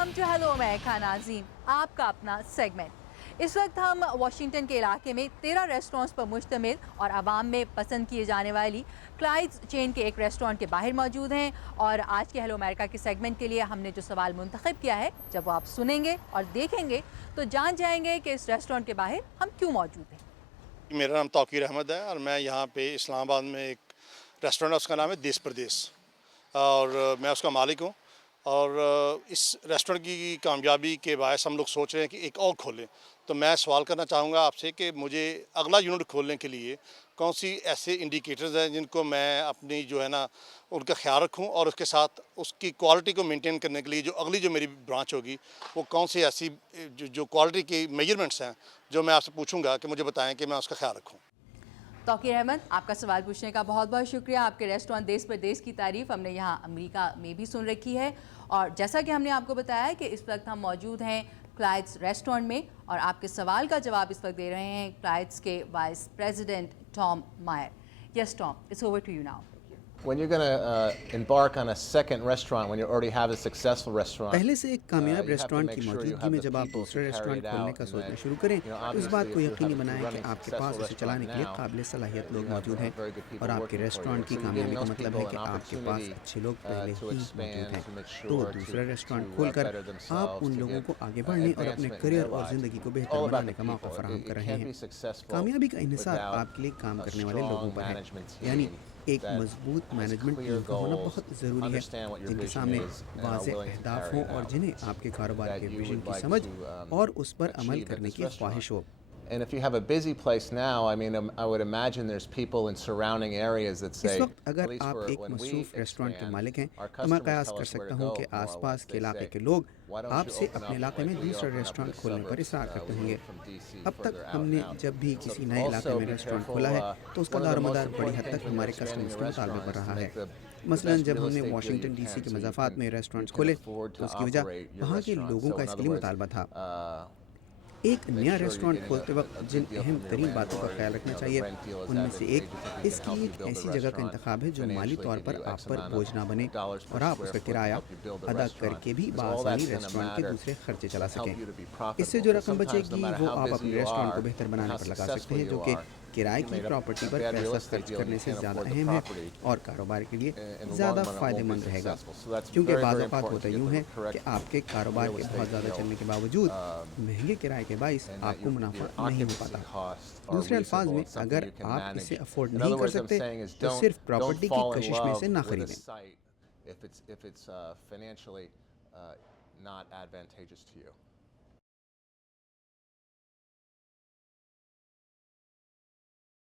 Welcome to hello امریکہ ناظرین، آپ کا اپنا سیگمنٹ۔ اس وقت ہم واشنگٹن کے علاقے میں 13 ریسٹورانٹس پر مشتمل اور عوام میں پسند کیے جانے والی کلائڈز چین کے ایک ریسٹورانٹ کے باہر موجود ہیں، اور آج کے ہیلو امریکہ کے سیگمنٹ کے لیے ہم نے جو سوال منتخب کیا ہے، جب وہ آپ سنیں گے اور دیکھیں گے تو جان جائیں گے کہ اس ریسٹورانٹ کے باہر ہم کیوں موجود ہیں۔ میرا نام توقیر احمد ہے اور میں یہاں پہ اسلام آباد میں ایک ریسٹورنٹ ہے، اس کا نام ہے دیس پردیس، اور میں اس کا مالک ہوں۔ اور اس ریسٹورنٹ کی کامیابی کے باعث ہم لوگ سوچ رہے ہیں کہ ایک اور کھولیں۔ تو میں سوال کرنا چاہوں گا آپ سے کہ مجھے اگلا یونٹ کھولنے کے لیے کون سی ایسے انڈیکیٹرز ہیں جن کو میں اپنی جو ہے نا ان کا خیال رکھوں، اور اس کے ساتھ اس کی کوالٹی کو مینٹین کرنے کے لیے جو اگلی جو میری برانچ ہوگی وہ کون سی ایسی جو کوالٹی کی میجرمنٹس ہیں جو میں آپ سے پوچھوں گا کہ مجھے بتائیں کہ میں اس کا خیال رکھوں۔ توقیر احمد، آپ کا سوال پوچھنے کا بہت بہت شکریہ۔ آپ کے ریسٹورانٹ دیس پردیس کی تعریف ہم نے یہاں امریکہ میں بھی سن رکھی ہے، اور جیسا کہ ہم نے آپ کو بتایا کہ اس وقت ہم موجود ہیں کلائڈز ریسٹورانٹ میں، اور آپ کے سوال کا جواب اس وقت دے رہے ہیں کلائڈز کے voice president Tom Mair. Yes Tom, it's over to you now. When you're going to embark on a second restaurant, when you already have a successful restaurant, پہلے سے ایک کامیاب ریسٹورانٹ کی موجودگی میں جب آپ دوسرے ریسٹورانٹ کھولنے کا سوچنا شروع کریں تو اس بات کو یقینی بنائیں کہ آپ کے پاس اسے چلانے کے لیے قابل صلاحیت لوگ موجود ہیں، اور آپ کے ریسٹورانٹ کی کامیابی کا مطلب ہے کہ آپ کے پاس اچھے لوگ پہلے ہی موجود ہیں۔ تو دوسرا ریسٹورانٹ کھول کر آپ ان لوگوں کو آگے بڑھنے اور اپنے کریئر اور زندگی کو بہتر بنانے کا موقع فراہم کر رہے ہیں۔ کامیابی کا انحصار آپ کے لیے کام کرنے والے لوگوں پر ہے، یعنی ایک مضبوط مینجمنٹ ٹیم کا ہونا بہت ضروری ہے جن کے سامنے واضح اہداف ہوں اور جنہیں آپ کے کاروبار کے ویژن کی سمجھ اور اس پر عمل کرنے کی خواہش ہو۔ and if you have a busy place now, I mean, I would imagine there's people in surrounding areas that say, اس وقت اگر آپ ایک مصروف ریسٹورانٹ کے مالک ہیں تو میں قیاس کر سکتا ہوں کہ آس پاس کے علاقے کے لوگ آپ سے اپنے علاقے میں دوسرا ریسٹورانٹ کھولنے پر اصرار کرتے ہوں گے۔ اب تک ہم نے جب بھی کسی نئے علاقے میں ریسٹورانٹ کھولا ہے تو اس کا دار و مدار بڑی حد تک ہمارے کسٹمرز کے مطالبے پر رہا ہے۔ مثلا جب ہم نے واشنگٹن ڈی سی کے مضافات میں ریسٹورانٹس کھولے تو اس کی وجہ وہاں کے لوگوں کا اس کے لیے مطالبہ تھا۔ ایک نیا ریسٹورانٹ کھولتے وقت جن اہم ترین باتوں کا خیال رکھنا چاہیے ان میں سے ایک اس کی ایک ایسی جگہ کا انتخاب ہے جو مالی طور پر آپ پر بوجھ نہ بنے اور آپ اس کا کرایہ ادا کر کے بھی بآسانی ریسٹورانٹ کے دوسرے خرچے چلا سکیں۔ اس سے جو رقم بچے گی وہ آپ اپنے ریسٹورانٹ کو بہتر بنانے پر لگا سکتے ہیں، جو کہ کرائے کی پراپرٹی پر پیسہ خرچ کرنے سے زیادہ اہم ہے اور کاروبار کے لیے زیادہ فائدہ مند رہے گا، کیونکہ بعض اوقات ہوتا یوں ہے کہ آپ کے کاروبار کے بہت زیادہ چلنے کے باوجود مہنگے کرائے کے باعث آپ کو منافع نہیں ہو پاتا۔ دوسرے الفاظ میں اگر آپ اسے افورڈ نہیں کر سکتے تو صرف پراپرٹی کی کشش میں سے نہ خریدیں۔